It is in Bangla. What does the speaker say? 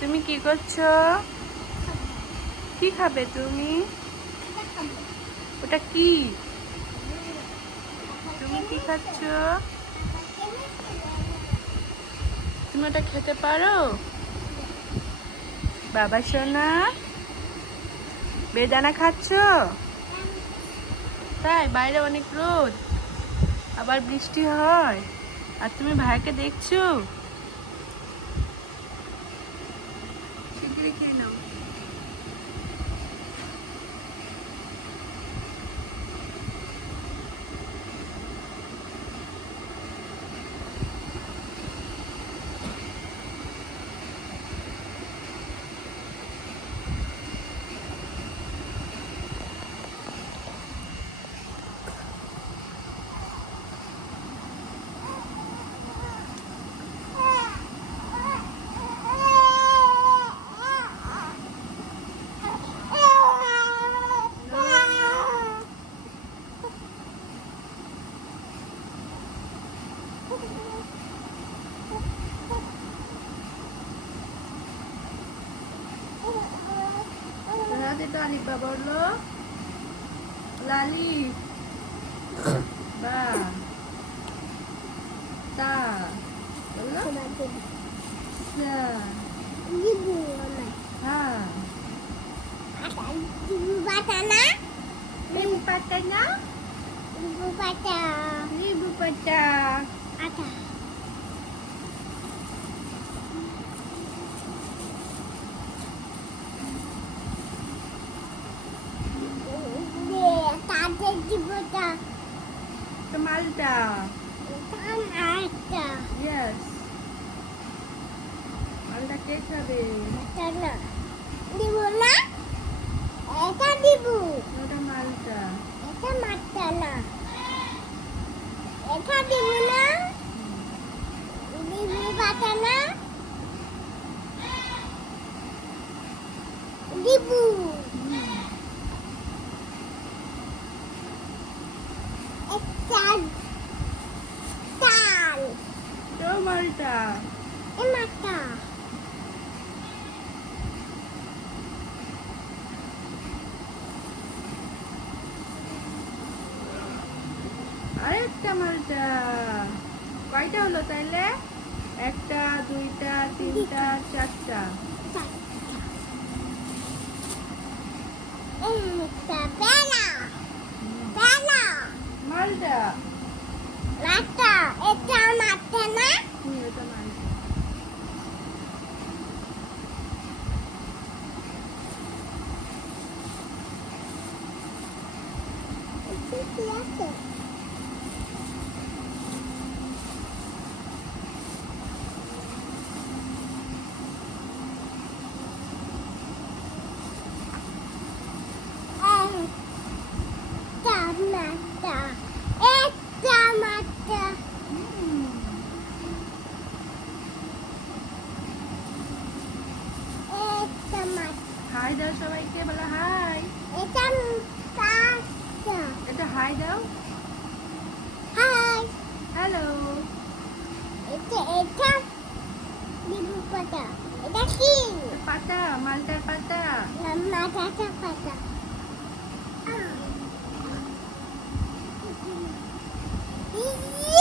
তুমি কি করছো? কি খাবে তুমি? ওটা কি? তুমি কি খাচ্ছ? তুমি ওটা খেতে পারো? বাবা সোনা, বেদানা খাচ্ছ? তাই বাইরে অনেক রোদ, আবার বৃষ্টি হয়, আর তুমি ভাইকে দেখছো? শিগগিরই খেয়ে নাও। তো আলিফ বা বললো লালি বা তা বললো সা হ্যাঁ লেবু পাতা না লেবু পাতা তো মালটা ইয়েস মালটা কে খাবে? ওটা মালটা তো মালটা আরেকটা মালটা কয়টা হলো তাইলে? একটা দুইটা তিনটা চারটা মালটা ওটা মালটা হাই দাও সবাইকে, বলো হাই। এটা হাই দাও, হ্যালো। পাতা মালটার পাতা Yeah.